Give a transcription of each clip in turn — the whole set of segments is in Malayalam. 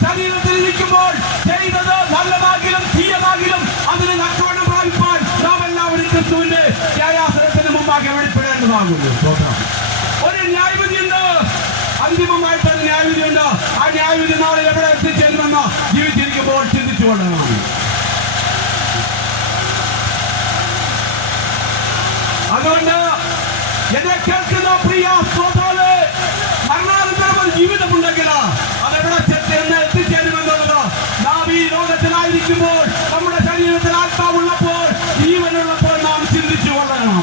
ശരീരത്തിൽ ഇരിക്കുമ്പോൾ ചെയ്തത് നല്ലതാകിലും തീയതാകിലും അതിന് നഷ്ടവണ്ണം പ്രാപിപ്പാൻ നാം എല്ലാവരും ക്രിസ്തുവിന്റെ ന്യായാസനത്തിന് മുമ്പാകെ വെളിപ്പെടേണ്ടതാകുന്നു. ഒരു ന്യായവിധിയുണ്ട്, അന്തിമമായിട്ടൊരു ന്യായവിധിയുണ്ട്. ആ ന്യായവിധി നാളെ എവിടെ എത്തിച്ചേരുമെന്ന് ജീവിച്ചിരിക്കുമ്പോൾ ചിന്തിച്ചുകൊള്ളണം. അതുകൊണ്ട് എന്നെ കേൾക്കുന്ന പ്രിയ ശ്രോതാക്കളെ, മരണാനന്തരം ഒരു ജീവിതമുണ്ടെങ്കിൽ അതെവിടെ എത്തിച്ചേരുമെന്നുള്ളത് നാം ഈ ലോകത്തിലായിരിക്കുമ്പോൾ, നമ്മുടെ ശരീരത്തിൽ ആത്മാവുള്ളപ്പോൾ, ജീവനുള്ളപ്പോൾ നാം ചിന്തിച്ചു കൊള്ളണം.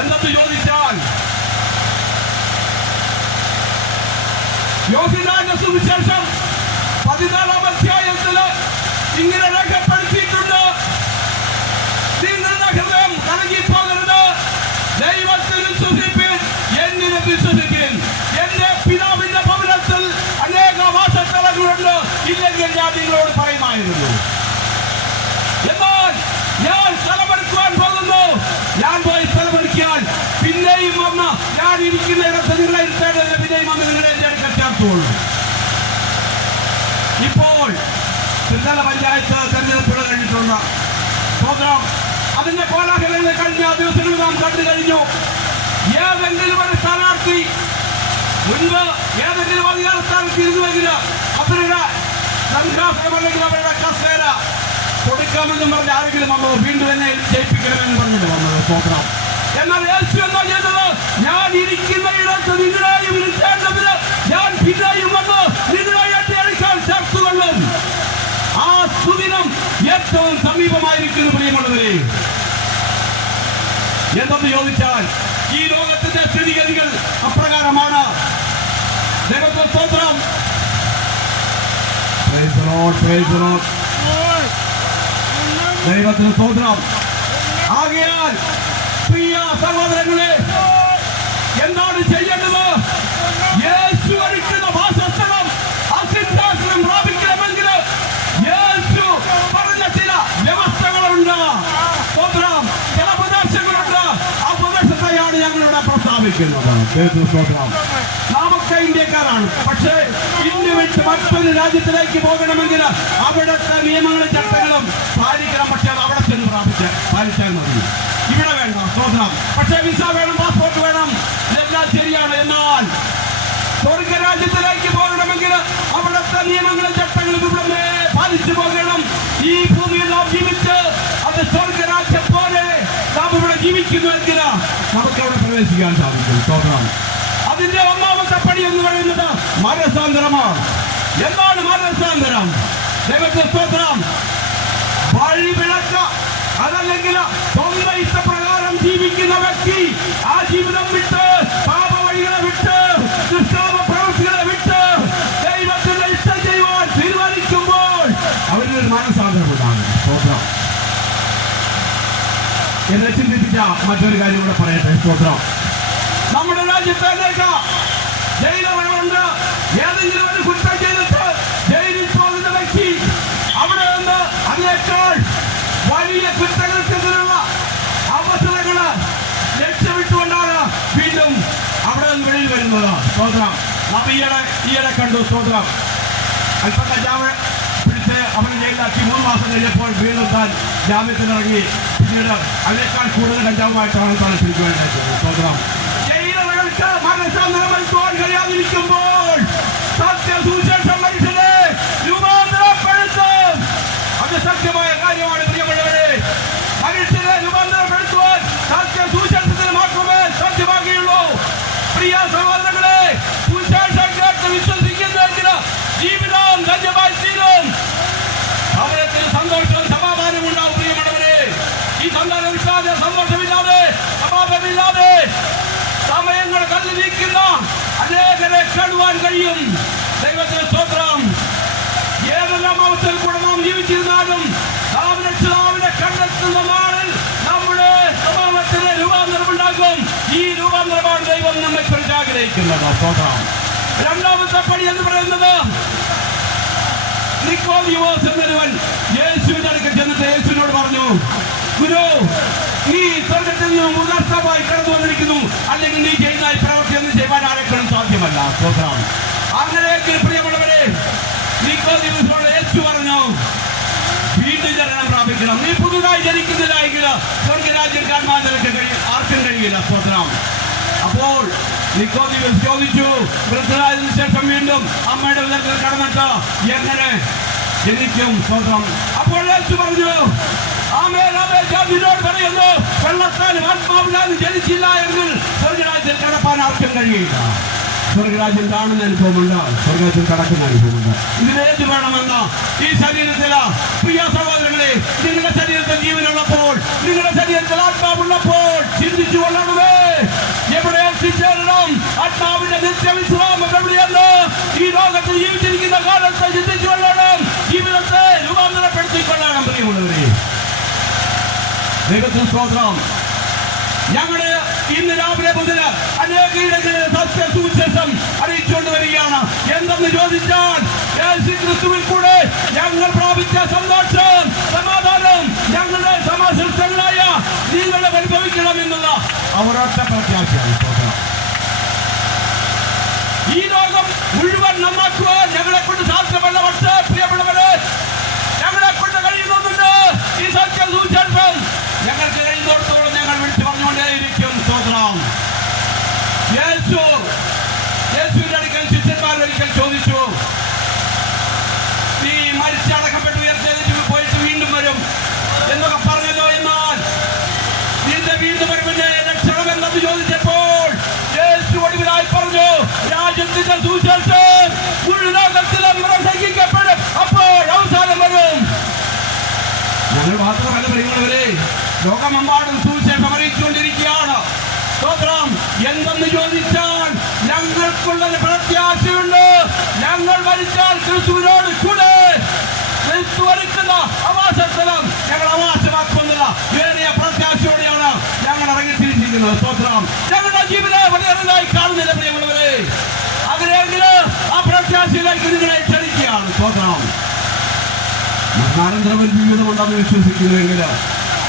എന്തെന്ന് ചോദിച്ചാൽ, യോഹന്നാന്റെ സുവിശേഷം 14-ാം അധ്യായത്തില് ഇങ്ങനെ രേഖപ്പെടുത്തിയിട്ടുണ്ട്: നിങ്ങളുടെ ഹൃദയം കലങ്ങിപ്പോകരുത്, ദൈവത്തിൽ വിശ്വസിപ്പിൻ, എന്നിൽ വിശ്വസിപ്പിൻ. എന്റെ പിതാവിന്റെ ഭവനത്തിൽ അനേക വാസസ്ഥലങ്ങളുണ്ട്, ഇല്ലെങ്കിൽ ഞാൻ നിങ്ങളോട് പറയുമായിരുന്നു. എന്നാൽ ഞാൻ സ്ഥലമെടുക്കുവാൻ പോകുന്നു. ഞാൻ പോയി സ്ഥലമെടുക്കിയാൽ പിന്നെയും വന്ന് ഞാൻ ഇരിക്കുന്ന ഇടത്ത് നിങ്ങളെ ഇരുത്തേണ്ടത്, പിന്നെയും വന്ന് നിങ്ങളെ എന്റെ അടുക്കൽ ചേർത്തുള്ളൂ. ഇപ്പോൾ ത്രിതല പഞ്ചായത്ത് തെരഞ്ഞെടുപ്പുകൾ കഴിഞ്ഞിട്ടുണ്ട്. അതിന്റെ കോലാഹലങ്ങൾ കഴിഞ്ഞ ദിവസങ്ങളിൽ നാം കണ്ടു കഴിഞ്ഞു. ഏതെങ്കിലും ഒരു സ്ഥാനാർത്ഥി മുൻപ് ഏതെങ്കിലും അധികാര സ്ഥാനത്ത് ഇരുന്നുവെങ്കിൽ അവരുടെ സംഘാസനം അല്ലെങ്കിൽ അവരുടെ കസേര കൊടുക്കാമെന്നും പറഞ്ഞ് ആരെങ്കിലും വന്നത് വീണ്ടും എന്നെ ജയിപ്പിക്കണമെന്ന് പറഞ്ഞിട്ട് വന്നത്. എന്നാൽ യേശു എന്താ ചെയ്തത്? ഞാൻ ഇരിക്കുന്ന ഇടത്ത് നിങ്ങളെയും ഇരുത്തേണ്ടതിന് ഞാൻ പിന്നെയും വന്ന് നിങ്ങളെയായിട്ട് എടുക്കാൻ ചേർത്തുകൊള്ളും. ആ സുദിനം ഏറ്റവും സമീപമായിരിക്കുന്നു പ്രിയമുള്ളവരെ. എന്തെന്ന് ചോദിച്ചാൽ, ഈ ലോകത്തിന്റെ സ്ഥിതിഗതികൾ അപ്രകാരമാണ്. ദൈവത്തിന് സ്തോത്രം. ദൈവത്തിന് സ്തോത്രം. ആകയാൽ പ്രിയ സഹോദരങ്ങളെ, എന്താണ് ചെയ്യേണ്ടത്? യേശു ഒരുക്കുന്ന വാസസ്ഥലം അസിദ്ധാസനം പ്രാപിക്കണമെങ്കിൽ യേശു പറഞ്ഞ ചില വ്യവസ്ഥകളുണ്ട്. സ്തോത്രം. ചില പ്രദേശങ്ങളുണ്ട്. ആ പ്രദേശത്തെയാണ് ഞങ്ങളിവിടെ പ്രസ്താവിക്കുന്നത്. നാമൊക്കെ ഇന്ത്യക്കാരാണ്. പക്ഷേ ഇന്ത്യ വിട്ട് മറ്റൊരു രാജ്യത്തിലേക്ക് പോകണമെങ്കിൽ അവിടുത്തെ നിയമങ്ങളും ചട്ടങ്ങളും പാലിക്കണം. പക്ഷേ അത് അവിടെ ചെന്ന് പാലിച്ചാൽ മതി. ഇവിടെ വേണ്ട. സ്തോത്രം. പക്ഷേ വിസ വേണം, പാസ്പോർട്ട് വേണം, ഇതെല്ലാം ശരിയാണ്. എന്നാൽ സ്വർഗരാജ്യത്തിലേക്ക് പോകണമെങ്കിൽ അവിടുത്തെ നിയമങ്ങളും ചട്ടങ്ങളും ഇവിടെ പാലിച്ചു പോകണം. ഈ ഭൂമിയിൽ നാം ജീവിച്ച് അത് സ്വർഗരാജ്യം പോലെ നാം ഇവിടെ ജീവിക്കുന്നുവെങ്കിൽ നമുക്ക് അവിടെ പ്രവേശിക്കാൻ സാധിക്കും. സ്തോത്രം. അതിന്റെ ഒന്നാമത്തെ പടി എന്ന് പറയുന്നത് മാനസാന്തരമാണ്. എന്താണ് മാനസാന്തരം? ദൈവത്തിന്റെ സ്തോത്രം. വഴിവിളക്ക അതല്ലെങ്കിൽ സ്വന്തം ഇഷ്ടപ്രകാരം ജീവിക്കുന്ന വ്യക്തി ആ ജീവിതം വിട്ട്, പാപവഴികളെ വിട്ട്, ദുഷ്കാമ പ്രവൃത്തികളെ വിട്ട് ദൈവത്തിന്റെ ഇഷ്ടം ചെയ്യുവാൻ തീരുമാനിക്കുമ്പോൾ അവരിൽ മാനസാന്തരം ഉണ്ടാകും. സ്തോത്രം. എന്നെ ചിന്തിപ്പിച്ച മറ്റൊരു കാര്യം കൂടെ പറയട്ടെ. സ്തോത്രം. നമ്മുടെ രാജ്യത്തേക്ക് ജയിലുകളുണ്ട്. ഏതെങ്കിലും ഒരു കുറ്റം ചെയ്തിട്ട് ജയിലിൽ പോകുന്ന വ്യക്തി അവിടെ നിന്ന് അതിനേക്കാൾ വലിയ കുറ്റങ്ങൾക്കെതിരുള്ള അവസരങ്ങള് ലക്ഷ്യമിട്ടുകൊണ്ടാണ് വീണ്ടും അവിടെ നിന്ന് വെളിയിൽ വരുന്നത്. സ്തോത്രം. നാം ഈയിടെ കണ്ടു. സ്തോത്രം. അല്പം കഞ്ചാവ് പിടിച്ച് അവനെ ജയിലാക്കി 3 മാസം കഴിഞ്ഞപ്പോൾ വീണ്ടും താൻ ജാമ്യത്തിനിറങ്ങി പിന്നീട് അതിനേക്കാൾ കൂടുതൽ കഞ്ചാവുമായിട്ടാണ് താൻ തിരിക്കുകയുണ്ടായത്. സ്തോത്രം. ജയിലുകൾക്ക് മനസ്സാന്തരം വരുത്തുവാൻ കഴിയാതിരിക്കുമ്പോൾ സത്യസുവിശേഷം മനുഷ്യനെ രൂപാന്തരപ്പെടുത്തും. അത് സത്യമായ കാര്യമാണ് പ്രിയമുള്ളവരെ. മനുഷ്യനെ രൂപാന്തരപ്പെടുത്തുവാൻ സത്യസുവിശേഷത്തിന് മാത്രമേ സാധ്യമാകുകയുള്ളൂ. പ്രിയ സഹോദരങ്ങളെ, സുവിശേഷം കേട്ട് വിശ്വസിക്കുന്നെങ്കിൽ ജീവിതം ധന്യമായി തീരും. അവരത്തിൽ സന്തോഷവും സമാധാനവും ഉണ്ടാവും. പ്രിയമുള്ളവരെ, ഈ സന്തോഷമില്ലാതെ, സന്തോഷമില്ലാതെ, സമാധാനമില്ലാതെ സമയങ്ങൾ കല്ല് നീക്കുന്ന അനേകരെ കാണുവാൻ കഴിയും. ദൈവത്തിന്റെ സ്തോത്രം. ഏതെല്ലാം അവസ്ഥയിൽ കൂടെ നാം ജീവിച്ചിരുന്നാലും നാം രക്ഷിതാവിനെ കണ്ടെത്തുന്ന നാളിൽ നമ്മുടെ സ്വഭാവത്തിന് രൂപാന്തരം ഉണ്ടാകും. ഈ രൂപാന്തരമാണ് ദൈവം നമ്മെ കുറിച്ച് ആഗ്രഹിക്കുന്നത്. സ്തോത്രം. രണ്ടാമത്തെ പടി എന്ന് പറയുന്നത്, നിക്കോദിമോസ് എന്നൊരുവൻ യേശുവിന്റെ അടുക്കൽ ചെന്നിട്ട് യേശുവിനോട് പറഞ്ഞു, ഗുരു, നീ സ്വർഗത്തിൽ നിന്ന് ഉദാർത്തമായി കടന്നു വന്നിരിക്കുന്നു, അല്ലെങ്കിൽ നീ ചെയ്യുന്ന ഈ പ്രവൃത്തി ഒന്നും ചെയ്യാൻ ആരെക്കൊണ്ടും സാധ്യമല്ല. സ്തോത്രം. അങ്ങനെയെങ്കിൽ പ്രിയമുള്ളവരെ, നിക്കോദീമോസ് ചോദിച്ചു, വൃദ്ധനായതിനു ശേഷം വീണ്ടും അമ്മയുടെ ഉദരത്തിൽ കടന്നിട്ട് എങ്ങനെ ജനിക്കും? സ്തോത്രം. അപ്പോൾ യേശു പറഞ്ഞു, ആമേൻ ആമേൻ, ഞാൻ നിന്നോട് പറയുന്നു, വെള്ളത്താലും ആത്മാവിലാലും ജനിച്ചില്ല എങ്കിൽ സ്വർഗ്ഗരാജ്യത്തിൽ കടപ്പാൻ ആർക്കും കഴിയില്ല. സ്വർഗ്ഗരാജ്യം കാണുന്ന അനുഭവമുണ്ട്, സ്വർഗ്ഗരാജ്യം കടക്കുന്ന അനുഭവമുണ്ട്. ഇതിനേത് വേണമെന്ന് ഈ ശരീരത്തിൽ പ്രിയ സഹോദരങ്ങളെ, നിങ്ങളുടെ ശരീരത്തിൽ ജീവനുള്ളപ്പോൾ, നിങ്ങളുടെ ശരീരത്തിൽ ആത്മാവുള്ളപ്പോൾ ചിന്തിച്ചു കൊള്ളണമേ, എവിടെ എത്തിച്ചേരണം? ആത്മാവിന്റെ നിത്യവിശ്രാമം എവിടെയെന്ന് ഈ ലോകത്ത് ജീവിച്ചിരിക്കുന്ന കാലത്ത് ചിന്തിച്ചു കൊള്ളണം. ജീവിതത്തെ രൂപാന്തരപ്പെടുത്തിക്കൊള്ളണം. പ്രിയമുള്ളവരെ, ദൈവത്തിന് സ്തോത്രം. ഞങ്ങള് ഇന്ന് രാവിലെ മുതൽ അനേക ഇടങ്ങളിൽ സത്യ സുവിശേഷം അറിയിച്ചുകൊണ്ട് വരികയാണ്. എന്തെന്ന് ചോദിച്ചാൽ, യേശു ക്രിസ്തുവിൽ കൂടെ ഞങ്ങൾ പ്രാപിച്ച സന്തോഷം, സമാധാനം ഞങ്ങളുടെ സമാശ്രിതങ്ങളായ നിങ്ങൾ അനുഭവിക്കണമെന്നുള്ള അവരൊറ്റ പ്രത്യാശയാണ്. ഈ ലോകം മുഴുവൻ നന്നാക്കുവാൻ ഞങ്ങളെ കൊണ്ട് സാധ്യമല്ല. പക്ഷേ പ്രിയപ്പെട്ടവരെ, ഞങ്ങളെ കൊണ്ട് കഴിയുന്നുണ്ട്. ഈ സത്യ സുവിശേഷം ഞങ്ങൾക്ക് കഴിയുന്നിടത്തോളം ഞങ്ങൾ വിളിച്ചു പറഞ്ഞുകൊണ്ടേയിരിക്കും. സ്തോത്രം. യേശുവിന്റെ അടുക്കൽ ശിഷ്യന്മാർ ഒരിക്കൽ ചോദിച്ചു, നീ മരിച്ചടക്കപ്പെട്ട് ഉയർത്തെഴുന്നേറ്റ് പോയിട്ട് വീണ്ടും വരും എന്നൊക്കെ പറഞ്ഞല്ലോ, എന്നാൽ നിന്റെ വീണ്ടും വരുമെന്ന് രക്ഷണം എന്തെന്ന് ചോദിച്ചപ്പോൾ യേശു ഒടുവിലായി പറഞ്ഞു, രാജ്യത്തിന്റെ സുവിശേഷം മുഴുവൻ പ്രസംഗിക്കപ്പെടും, അപ്പോൾ അവസാനം വരും. ഞങ്ങൾ മാത്രമല്ല പ്രിയമുള്ളവരെ, ലോകമെമ്പാടും സുവിശേഷം അറിയിച്ചുകൊണ്ടിരിക്കുകയാണ്. സ്തോത്രം. എന്തെന്ന് ചോദിച്ചാൽ ഞങ്ങൾക്കുള്ളൊരു പ്രത്യാശയുണ്ട്. ഞങ്ങൾ മരിച്ചാൽ ക്രിസ്തുവിനോട് കൂടെ ക്രിസ്തു ഒരുക്കുന്ന അവകാശസ്ഥലം ഞങ്ങൾ അവകാശമാക്കുന്നില്ല. വേറിയ പ്രത്യാശയോടെയാണ് ഞങ്ങൾ ഇറങ്ങിത്തിരിച്ചിരിക്കുന്നത്. സ്തോത്രം. ഞങ്ങളുടെ ജീവിതം വളരെയതായി കാണുന്നില്ല പ്രിയമുള്ളവരെ. അതിനെങ്കിലും ആ പ്രത്യാശയിലേക്ക് നിങ്ങളെ ക്ഷണിക്കുകയാണ്. സ്തോത്രം. മരണാനന്തരം ഒരു ജീവിതമുണ്ടെന്ന് വിശ്വസിക്കുന്നുവെങ്കിൽ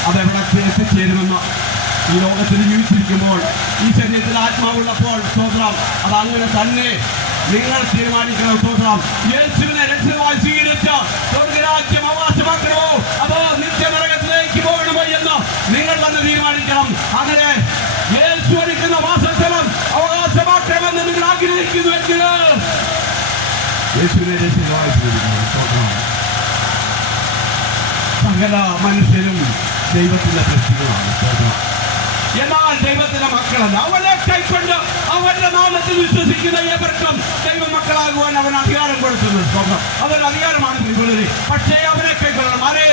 അതെവിടെ എത്തിച്ചേരുമെന്ന് ഈ ലോകത്തിൽ ജീവിച്ചിരിക്കുമ്പോൾ, ഈ ശരീരത്തിൽ ആത്മാവുള്ളപ്പോൾ, സ്തോത്രം, അതങ്ങനെ തന്നെ നിങ്ങൾ തീരുമാനിക്കണം. സ്തോത്രം. യേശുവിനെ രക്ഷകമായി സ്വീകരിച്ച സ്വർഗ്ഗരാജ്യം അവകാശമാക്കണമോ അതോ നിത്യനരകത്തിലേക്ക് പോകണമോ എന്ന് നിങ്ങൾ തന്നെ തീരുമാനിക്കണം. അങ്ങനെ യേശു ഒരുക്കുന്ന വാസസ്ഥലം അവകാശമാക്കണമെന്ന് നിങ്ങൾ ആഗ്രഹിക്കുന്നുവെങ്കിൽ യേശുവിനെ രക്ഷകമായി സ്വീകരിക്കണം. സ്തോത്രം. സകല മനുഷ്യരും ദൈവത്തിന്റെ സൃഷ്ടികളാണ്. എന്നാൽ ദൈവത്തിന്റെ മക്കളല്ല. അവനെ കൈക്കൊണ്ട് അവന്റെ നാമത്തിൽ വിശ്വസിക്കുന്ന ഏവർക്കും ദൈവമക്കളാകുവാൻ അവൻ അധികാരം കൊടുക്കുന്നത്. അതൊരു അധികാരമാണ് പ്രിയമുള്ളവരെ. പക്ഷേ അവനെ കൈക്കൊള്ളണം. ആരെ?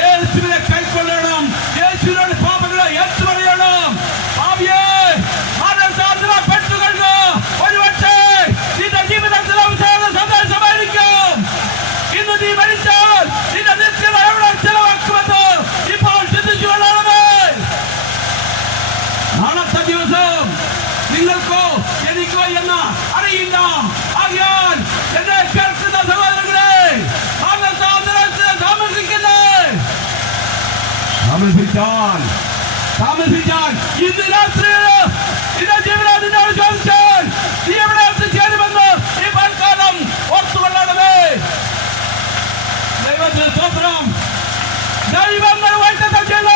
യേശുവിനെ കൈക്കൊള്ളണം. യേശുവിനോട് പാപങ്ങളെ ഏറ്റുപറയണം. പാപിയേ, പെട്ടുകൊണ്ട് ഒരുപക്ഷേ നിന്റെ ജീവിതത്തിൽ അവസാന സന്ദേശമായിരിക്കും. ഇന്ന് നീ മരിച്ചാൽ നിന്റെ നിത്യത എവിടെ ചെലവാക്കുമെന്ന് ഇപ്പോൾ ചിന്തിച്ചു കൊള്ളണമേ. നാളത്തെ ദിവസം നിങ്ങൾക്കോ എനിക്കോ എന്ന് അറിയില്ല. ആകയാൽ എന്നെ കേൾക്കുന്ന സഹോദരങ്ങളെ, താമസിച്ചാൽ ഇന്ന് രാത്രി നിന്റെ ജീവിതം നിന്നോട് ചോദിച്ചാൽ നീ എവിടെ എത്തിച്ചേരുമെന്ന് ഈ പൽക്കാലം ഓർത്തുകൊള്ളണമേ. ദൈവത്തിന് സ്തോത്രം. ദൈവങ്ങൾ വൈറ്റത്തില്ല.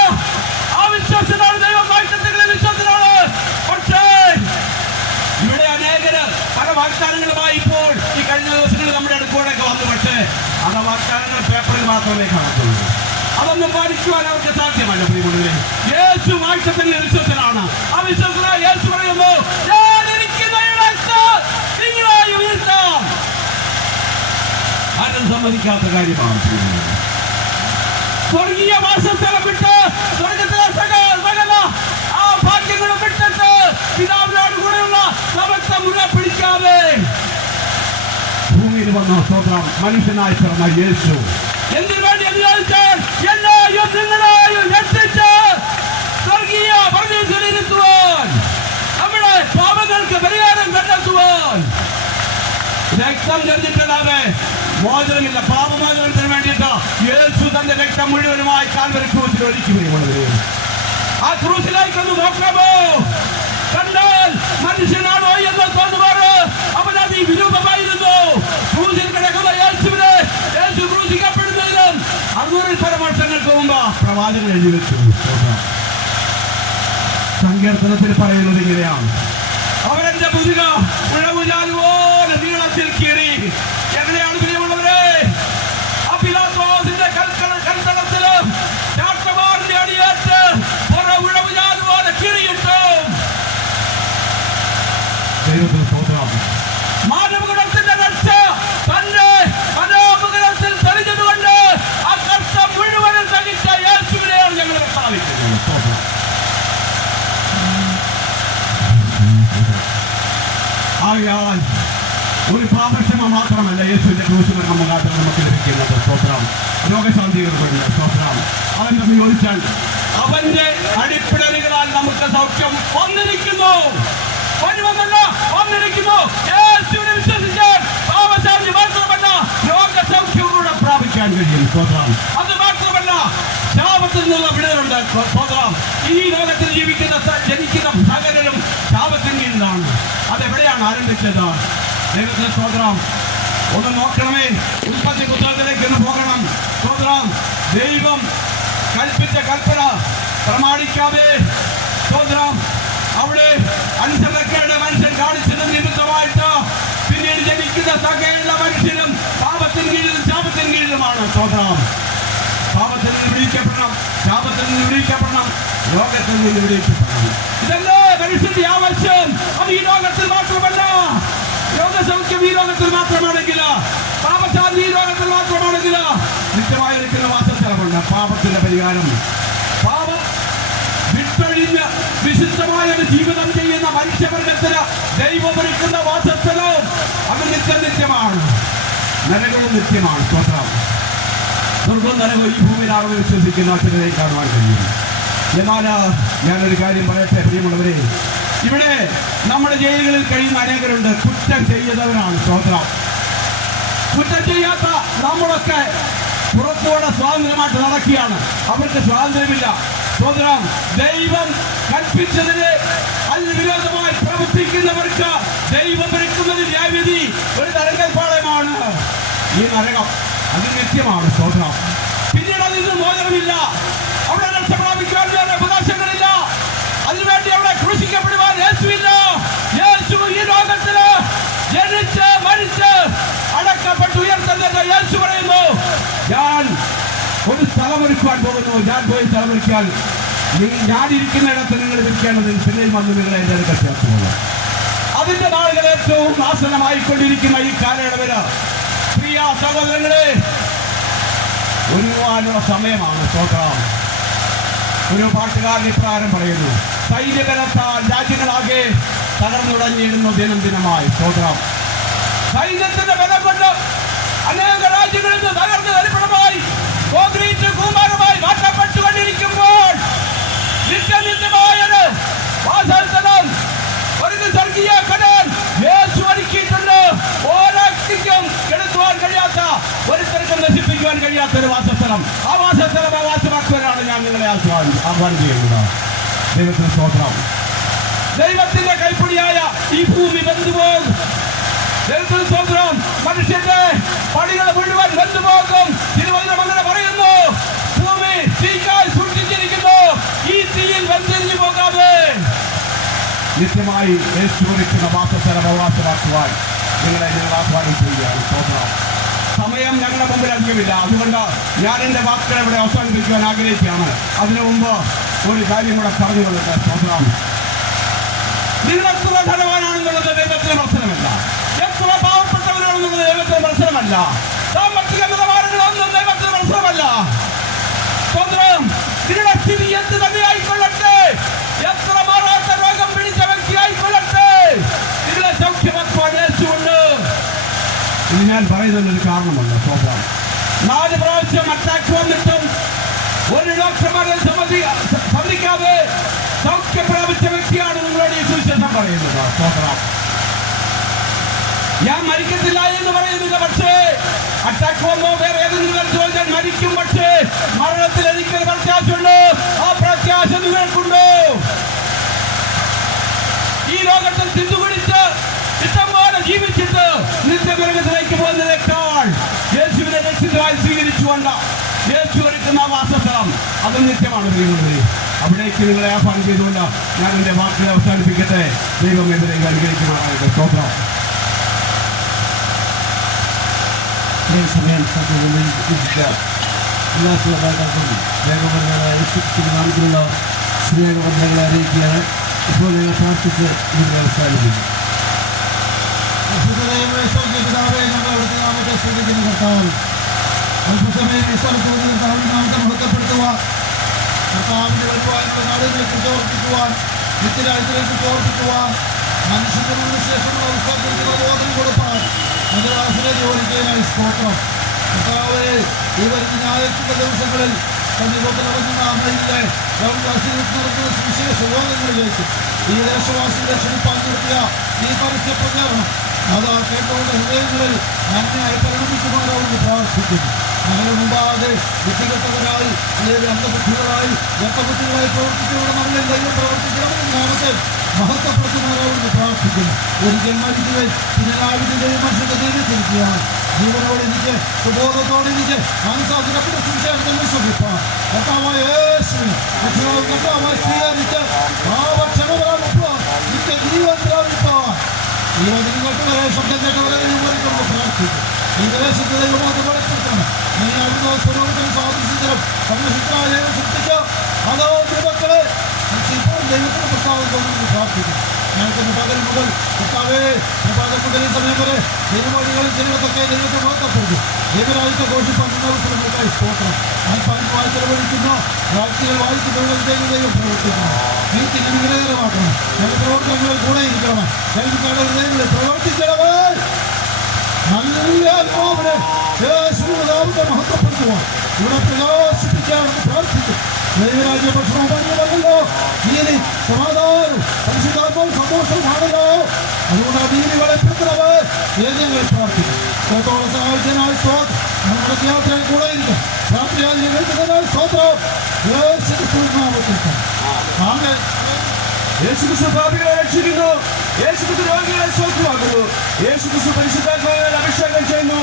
ആ വിശ്വാസത്തിനാണ് ദൈവം വൈറ്റത്തിലെ വിശ്വാസത്തിനാണ്. പക്ഷേ ഇവിടെ അനേകര് പല വാഗ്ദാനങ്ങളുമായി ഇപ്പോൾ ഈ കഴിഞ്ഞ ദിവസങ്ങളിൽ നമ്മുടെ അടുക്കൂടെയൊക്കെ വന്നു. പക്ഷേ അത് വാഗ്ദാനങ്ങൾ പേപ്പറിൽ മാത്രമേ കാണത്തുള്ളൂ. അതൊന്നും പാലിക്കുവാൻ അവർക്ക് സാധ്യമല്ല. പ്രിയമുള്ളവരെ, യേശു വാഗ്ദത്തത്തിന്റെ വിശ്വസനാണ്. ആ വിശ്വസനായ യേശു പറയുന്നു, ഞാൻ ഇരിക്കുന്നയിടത്ത് നിങ്ങളായി ഉയർത്താം. ആരും സമ്മതിക്കാത്ത കാര്യമാണ്. സ്വർഗീയ വാസസ്ഥലം വിട്ട് സ്വർഗത്തിലെ സകല ആ ഭാഗ്യങ്ങളും വിട്ടിട്ട് പിതാവിനോട് കൂടെയുള്ള സമത്വം മുഴുവൻ പിടിക്കാതെ ഭൂമിയിൽ വന്ന സ്തോത്രം മനുഷ്യനായി പിറന്ന യേശു എന്തിനു വേണ്ടി എന്ന് ചോദിച്ചാൽ എല്ലായും നിങ്ങളെയും എത്തിച്ച് സ്വർഗീയ പരദീസയിലിരുത്തുവാൻ, നമ്മുടെ പാപങ്ങൾക്ക് പരിഹാരം കണ്ടെത്തുവാൻ. രക്തം ചെന്നിട്ടല്ലാതെ മോചനമില്ല. പാപമോചനത്തിന് വേണ്ടിയിട്ട് യേശു തന്റെ രക്തം മുഴുവനുമായി കാൽവരി ക്രൂസിൽ ഒഴുക്കി. ആ ക്രൂസിലേക്കൊന്ന് നോക്കാമോ? കണ്ടാൽ മനുഷ്യനാണോ എന്ന് തോന്നുമാറ് അവനതി വിരൂപമായിരുന്നു. ക്രൂസിൽ കിടക്കുന്ന യേശുവിനെ യേശു ക്രൂശിക്കപ്പെടുന്നതിനും 600 പരം വർഷങ്ങൾക്ക് മുമ്പ് പ്രവാചകൻ എഴുതി വെച്ചു. സങ്കീർത്തനത്തിൽ പറയുന്നത് ഇങ്ങനെയാണ്, അവരെന്റെ തുരുക ഉഴവുചാലുപോലെ നീളത്തിൽ കീറി. എവിടെയാണ് പ്രിയമുള്ളവരെ? പിലാത്തോസിന്റെ കൽത്തളത്തില് ചാട്ടവാറിന്റെ അടിയേറ്റ് ഉഴവുചാലുപോലെ കീറിയിട്ടു. ദൈവത്തിന് സ്തോത്രം. മാനവകുലത്തിന്റെ രക്ഷ തന്റെ മനോമുഖത്തിൽ തെളിഞ്ഞതുകൊണ്ട് ആ കഷ്ടം മുഴുവനും സഹിച്ച യേശുവിനെയാണ് ഞങ്ങൾ സ്ഥാപിക്കുന്നത്. ആകയാൽ ഒരു പാപക്ഷമ മാത്രമല്ല യേശുവിന്റെ ക്രൂശിന്റെ മുഖാന്തരം നമുക്ക് ലഭിക്കുന്നത്. സ്തോത്രം. രോഗശാന്തികളുണ്ട്. സ്തോത്രം. അവന്റെ ചോദിച്ചാൽ അവന്റെ അടിപ്പിടലുകളാൽ നമുക്ക് സൗഖ്യം വന്നിരിക്കുന്നു. വന്നിരിക്കുന്നു. യേശുവിനെ വിശ്വസിച്ചാൽ പാപശാന്തി മാത്രമല്ല രോഗസൗഖ്യം കൂടെ പ്രാപിക്കാൻ കഴിയും. സ്തോത്രം. അത് മാത്രമല്ല ശാപത്തിൽ നിന്നുള്ള വിടുതലുണ്ട്. സ്തോത്രം. ഈ ലോകത്തിൽ ജനിക്കുന്ന സകലരും ശാപത്തിന് കീഴിലാണ്. അതെവിടെയാണ് ആരംഭിച്ചത്? ദൈവത്തിന്റെ സ്തോത്രം. ഒന്ന് നോക്കണമേ, ഉൽപ്പത്തി പുസ്തകത്തിലേക്ക് ഒന്ന് പോകണം. സ്തോത്രം. ദൈവം കൽപ്പിച്ച കൽപ്പന പ്രമാണിക്കാതെ സ്തോത്രം അവിടെ അനുസരണക്കേട് മനുഷ്യൻ കാണിച്ചത് നിമിത്തമായിട്ട് പിന്നീട് ജനിക്കുന്ന സകല മനുഷ്യരും പാപത്തിന് കീഴിലും ശാപത്തിന് കീഴിലുമാണ്. സ്തോത്രം. പാപത്തിൽ നിന്ന് വിടിയിക്കപ്പെടണം, ശാപത്തിൽ നിന്ന് വിടിയിക്കപ്പെടണം, രോഗത്തിൽ നിന്ന് വിടിയിക്കപ്പെടണം. ഇതല്ലേ മനുഷ്യന്റെ ആവശ്യം. അത് ഈ ലോകത്തിൽ മാത്രമല്ല. രോഗസൗഖ്യം ഈ ലോകത്തിൽ മാത്രമാണെങ്കിൽ, പാപശാന്തി ഈ ലോകത്തിൽ മാത്രമാണെങ്കിൽ നിത്യമായിരിക്കുന്ന വാസസ്ഥലമുണ്ട്. പാപത്തിന്റെ പരിഹാരം. പാപം വിട്ടൊഴിഞ്ഞ് വിശുദ്ധമായ ഒരു ജീവിതം ചെയ്യുന്ന മനുഷ്യവർഗത്തിന് ദൈവം ഒരുക്കുന്ന വാസസ്ഥലവും അത് നിത്യമാണ്. നരകവും നിത്യമാണ്. സ്തോത്രം. സ്വർഗവും നരകവും ഈ ഭൂമിയിലാണെന്ന് വിശ്വസിക്കുന്ന ചിലരെ കാണുവാൻ കഴിയും. എന്നാൽ ഞാനൊരു കാര്യം പറയട്ടെ പ്രിയമുള്ളവരെ, ഇവിടെ നമ്മുടെ ജയിലുകളിൽ കഴിയുന്ന അനേകരുണ്ട്. കുറ്റം ചെയ്തവരാണ്. സ്തോത്രം. കുറ്റം ചെയ്യാത്ത നമ്മളൊക്കെ പുറത്തുകൂടെ സ്വാതന്ത്ര്യമായിട്ട് നടക്കുകയാണ്. അവർക്ക് സ്വാതന്ത്ര്യമില്ല. സ്തോത്രം. ദൈവം കൽപ്പിച്ചതിന് വിരോധമായി പ്രവർത്തിക്കുന്നവർക്ക് ദൈവം ഒരുക്കുന്നതിന് ന്യായവിധി ഒരു നരകപ്പാളയമാണ് ഈ നരകം. അത് നിത്യമാണ്. സ്തോത്രം. പിന്നീട് അതിൽ നിന്ന് മോചനമില്ല. അവിടെ രക്ഷപ്രാപിക്കാൻ അവകാശങ്ങളില്ല. അതിനുവേണ്ടി അവിടെ ക്രൂശിക്കപ്പെടുവാൻ യേശുവില്ല. യേശു ഈ ലോകത്തില് ജനിച്ച് മരിച്ച് അടക്കപ്പെട്ട് ഉയർത്തുന്ന യേശു പറയുന്നു, ഞാൻ ഒരു സ്ഥലമൊരുക്കുവാൻ പോകുന്നു. ഞാൻ പോയി സ്ഥലമൊരുക്കിയാൽ ഞാനിരിക്കുന്ന ഇടത്ത് നിങ്ങൾ ഇരിക്കേണ്ടതിൽ പിന്നെയും വന്ന് നിങ്ങളെ എൻ്റെ അടുക്കൽ ചേർത്ത് പോകാം. അതിന്റെ നാളുകൾ ഏറ്റവും നാശനമായിക്കൊണ്ടിരിക്കുന്ന ഈ കാലയളവില് പ്രിയ സഹോദരങ്ങളെ ഒരുങ്ങുവാനുള്ള സമയമാണ്. സ്തോത്രം. ഒരു പാട്ടുകാരൻ ഇപ്രകാരം പറയുന്നു, സൈന്യബലത്താൽ രാജ്യങ്ങളാകെ തകർന്നുടഞ്ഞിടുന്നു ദിനം ദിനമായി. സ്തോത്രം. സൈന്യത്തിന്റെ ബലം കൊണ്ട് അനേക രാജ്യങ്ങളിൽ നിന്ന് തകർന്ന് തരിപ്പണമായി കോൺക്രീറ്റ് കൂമ്പാരമായി മാറ്റപ്പെട്ടുകൊണ്ടിരിക്കുമ്പോൾ നിത്യനിത്യമായൊരു വാസസ്ഥലം ഒരു സ്വർഗീയ കടൽ യേശു ഒരുക്കിയിട്ടുണ്ട്. ഓരോക്കും എടുക്കുവാൻ കഴിയാത്ത, ഒരുത്തർക്കും നശിപ്പിക്കുവാൻ കഴിയാത്ത ഒരു വാസസ്ഥലം. ആ വാസസ്ഥലം വാസമാക്കുവാനാണ് ഞാൻ നിങ്ങളെ ആഹ്വാനം ചെയ്യുന്നത്. ദൈവത്തിന് സ്തോത്രം. ദൈവത്തിന്റെ കൈപ്പിടിയായ ഈ ഭൂമി വെന്തുപോകും. ദൈവത്തിന് സ്തോത്രം. മനുഷ്യന്റെ പണികൾ മുഴുവൻ വെന്തുപോകും. തിരുവചനം അങ്ങനെ പറയുന്നു. ഭൂമി തീക്കായി സൂക്ഷിച്ചിരിക്കുന്നു. ഈ തീയിൽ വെന്തിരിഞ്ഞു പോകാതെ നിത്യമായി യേശു ഒരുക്കുന്ന വാസസ്ഥലം അവകാശമാക്കുവാൻ നിങ്ങളെ ഞങ്ങൾ ആഹ്വാനം ചെയ്യുകയാണ്. സ്തോത്രം. സമയം ഞങ്ങളുടെ മുമ്പിൽ അധികമില്ല. അതുകൊണ്ട് ഞാൻ എൻ്റെ വാക്കുകൾ ഇവിടെ അവസാനിപ്പിക്കുവാൻ ആഗ്രഹിക്കുകയാണ്. അതിനു മുമ്പ് ഒരു കാര്യം കൂടെ പറഞ്ഞുകൊള്ളുക. സ്തോത്രം. നിങ്ങൾ എത്ര ധനവാനാണെന്നുള്ളത് ദൈവത്തിന് പ്രശ്നമല്ല. എത്ര പാവപ്പെട്ടവരാണെന്നുള്ളത് ദൈവത്തിന് പ്രശ്നമല്ല. സാമ്പത്തിക നിലവാരങ്ങളൊന്നും ദൈവത്തിന് പ്രശ്നമല്ല. സ്തോത്രം. നിങ്ങളുടെ സ്ഥിതി എന്ത് തന്നെയായിക്കൊള്ളട്ടെ, എത്ര മാറാത്ത രോഗം പിടിച്ച വ്യക്തിയായിക്കൊള്ളട്ടെ, നിങ്ങളെ സൗഖ്യമാക്കുവാൻ യേശുവുണ്ട്. ഇത് ഞാൻ പറയുന്നതിനൊരു കാരണമുണ്ട്. സ്തോത്രം. 4 പ്രാവശ്യം അറ്റാക്ക് വന്നിട്ടും ഒരു ഡോക്ടർമാരെ സമ്മതിക്കാതെ സൗഖ്യം പ്രാപിച്ച വ്യക്തിയാണ് നിങ്ങളുടെ ഈ സുവിശേഷം പറയുന്നത്. സ്തോത്രം. ഞാൻ മരിക്കത്തില്ല എന്ന് പറയുന്നില്ല. പക്ഷേ അറ്റാക്ക് വന്നോ വേറെ ഏതെങ്കിലും ചോദിച്ചാൽ മരിക്കും. പക്ഷേ മരണത്തിൽ എനിക്കൊരു പ്രത്യാശയുണ്ട്. ആ പ്രത്യാശ നിങ്ങൾക്കുണ്ടോ? ഈ ലോകത്തിൽ തിന്നുകുടിച്ച് ഇഷ്ടംപോലെ ജീവിച്ചിട്ട് നിത്യനരകത്തിലേക്ക് പോകുന്നതിനേക്കാൾ യേശുവിനെ രക്ഷിതമായി സ്വീകരിച്ചുകൊണ്ട് യേശു ഒരുക്കുന്ന വാസസ്ഥലം അത് നിത്യമാണ്. അവിടേക്ക് നിങ്ങളെ ആഹ്വാനം ചെയ്തുകൊണ്ട് ഞാൻ എൻ്റെ വാക്കുകൾ അവസാനിപ്പിക്കട്ടെ. ദൈവം എന്തിനേക്ക് അനുഗ്രഹിക്കുന്നതായിട്ട് സ്തോത്രം. സമയം എല്ലാ സഹപാഠികൾക്കും നാമത്തിലുള്ള സ്നേഹബന്ധങ്ങളെ അറിയിക്കുകയാണ്. ഇപ്പോൾ ഞങ്ങൾ പ്രാർത്ഥിച്ച് ഇതിനെ അവസാനിപ്പിക്കും. നാമത്തെ ശ്രദ്ധിക്കുന്ന കർത്താവ് അല്പസമയം ഈ സ്ഥലത്ത് നാമത്തെ മഹത്വപ്പെടുത്തുക, കർത്താവിന്റെ വരുവാനുള്ള നാടുകളിലേക്ക് പ്രവർത്തിക്കുവാൻ, നിത്യരാജ്യത്തിലേക്ക് പ്രവർത്തിക്കുവാൻ, മനുഷ്യത്തിനുള്ള ശേഷമുള്ള അവസ്ഥ ബോധനം കൊടുപ്പാൻ മനുവാസനെ ജോലിക്കാനായി സ്തോത്രം. കർത്താവേ, ഈ വരുന്ന ഞായറാഴ്ച ദിവസങ്ങളിൽ അമയിലെ നടക്കുന്ന സുവിശേഷ യോഗങ്ങളിലേക്ക് ഈ ദേശവാസികളെ ക്ഷണിപ്പാൻ നിർത്തിയ ഈ പരസ്യ പ്രചാരണം അത് കേട്ടുകൊണ്ട് ഹൃദയങ്ങളിൽ നന്മയായി പരിണമിക്കുമാറാവുന്ന പ്രാർത്ഥിക്കുന്നു. ഞങ്ങളുടെ മുമ്പാകെ ബുദ്ധികെട്ടവരായി അല്ലെങ്കിൽ അന്ധബുദ്ധികളായി രക്തബുദ്ധികളായി പ്രവർത്തിച്ചുകൊണ്ട് നമ്മളെ ദൈവം പ്രവർത്തിക്കണമെന്ന് നാമത്തെ മഹത്വപ്പെടുത്തുമാറാവുന്ന പ്രാർത്ഥിക്കുന്നു. ഒരിക്കൽ മരിക്കുകയും പിന്നെ രാവിലെ മനുഷ്യന്റെ ജീവിച്ചിരിക്കുകയാണ്. ജീവനോട് എനിക്ക് സുബോധത്തോടെ എനിക്ക് മനസ്സാധിക്കപ്പെട്ട സുവിശേഷത്തിൽ വിശ്വസിപ്പാൻ കർത്താവായ യേശുവിനെ കർത്താവായി സ്വീകരിച്ച് പാപക്ഷമരാകുമ്പോൾ നിന്റെ ജീവൻ പ്രാപിപ്പാൻ ഈ വചനങ്ങൾക്ക് വരെ ശബ്ദം കേട്ടവരെ വിവരിക്കൊണ്ട് പ്രാർത്ഥിക്കും. ഈ ദേശത്തെ ദൈവമാത് വെളിപ്പെടുത്തണം. നീ അവിടുന്ന് സ്വരൂപത്തിന് സാധിച്ചിട്ടും സംരക്ഷിക്കായ സൃഷ്ടിച്ച് അതോ മക്കളെ ഇപ്പോൾ ദൈവത്തിന്റെ പ്രസ്താവന തോന്നുന്നു പ്രാർത്ഥിക്കും. ഞങ്ങൾക്ക് പകൽ മുതൽ കർത്താവേ പ്രഭാതം മുതൽ ഈ സമയം വരെ ദൈവവാദികളിൽ ജനങ്ങൾക്കൊക്കെ ദൈവത്തെ മഹത്വപ്പെടുത്തും. ദൈവരാജ്യത്തെ ഘോഷിപ്പാക്കുന്ന അവസരങ്ങൾക്കായി സ്തോത്രം. അല്പാൽപമായി ചെലവഴിക്കുന്ന രാജ്യങ്ങൾ വായിക്കുന്നവരുടെ ദൈവം പ്രവർത്തിക്കണം. നീതി വിഗ്രഹകരമാക്കണം. ഞങ്ങളുടെ പ്രവർത്തനങ്ങളിൽ കൂടെ ഇരിക്കണം. ഞങ്ങളുടെ ഹൃദയങ്ങളിൽ പ്രവർത്തിക്കണമേ. നല്ല ആത്മാവിനെ യേശുവിന്റെ മഹത്വപ്പെടുത്തുവാൻ ഇവിടെ പ്രകാശിപ്പിക്കാമെന്ന് പ്രാർത്ഥിക്കും. ദൈവരാജ്യ ഭക്ഷണം പറഞ്ഞല്ലോ, നീതി സമാധാനം പരിശുദ്ധാത്മാവും സന്തോഷമാണല്ലോ. അതുകൊണ്ട് ആ നീതികളെ പെടുത്തണമേ ഞങ്ങൾ പ്രാർത്ഥിക്കും. സ്തോത്രോടെ സഹായിച്ചതിനായി സ്തോത്രം. നമ്മുടെ യാത്രയിൽ കൂടെ ഇരിക്കും. രാത്രിയാൽ നികഴ്ത്തുന്നതിനാൽ സ്തോത്രം. ആമേൻ. യേശുക്രിസ്തു പാപികളെ രക്ഷിക്കുന്നു. യേശുക്രിസ്തു രോഗികളെ സൗഖ്യമാക്കുന്നു. യേശുക്രിസ്തു പരിശുദ്ധാത്മാവിനാൽ അഭിഷേകം ചെയ്യുന്നു.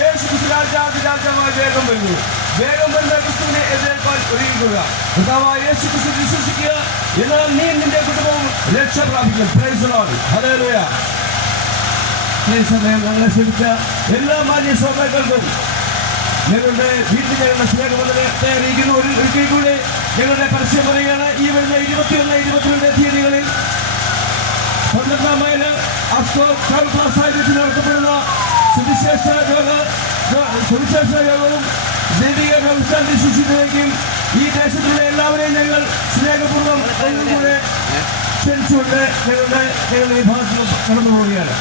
യേശുക്രിസ്തു രാജാവായി വേഗം വരുന്നു. വേഗം വരുന്ന ക്രിസ്തുവിനെ എതിരേൽക്കാൻ ഒരുങ്ങിക്കുക. കർത്താവായ യേശുക്രിസ്തു വിശ്വസിക്കുക, എന്നാൽ നീ നിന്റെ കുടുംബവും രക്ഷ പ്രാപിക്കും. Praise the Lord. ഹല്ലേലൂയ. ഈ സമയം ഞങ്ങളെ ശ്രമിച്ച എല്ലാ മാന്യ ശ്രോതാക്കൾക്കും ഞങ്ങളുടെ വീട്ടിൽ ഞങ്ങളുടെ സ്നേഹബന്ധത്തെ അറിയിക്കുന്നു. ഒരിക്കൽ കൂടെ ഞങ്ങളുടെ പരസ്യം പറയുകയാണ്. ഈ വരുന്ന 21, 22 തീയതികളിൽ 12 മൈൽ അസ്കോ ടൗൺ പ്ലാസയിൽ വെച്ച് നടത്തപ്പെടുന്ന സുവിശേഷ യോഗവും ദൈവിക വ്യവസ്ഥാന്റെ ശുശ്രൂഷയിലേക്കും ഈ ദേശത്തുള്ള എല്ലാവരെയും ഞങ്ങൾ സ്നേഹപൂർവ്വം കൂടെ ക്ഷണിച്ചുകൊണ്ട് ഞങ്ങളുടെ വിഭാഗത്തിൽ കടന്നു പോവുകയാണ്.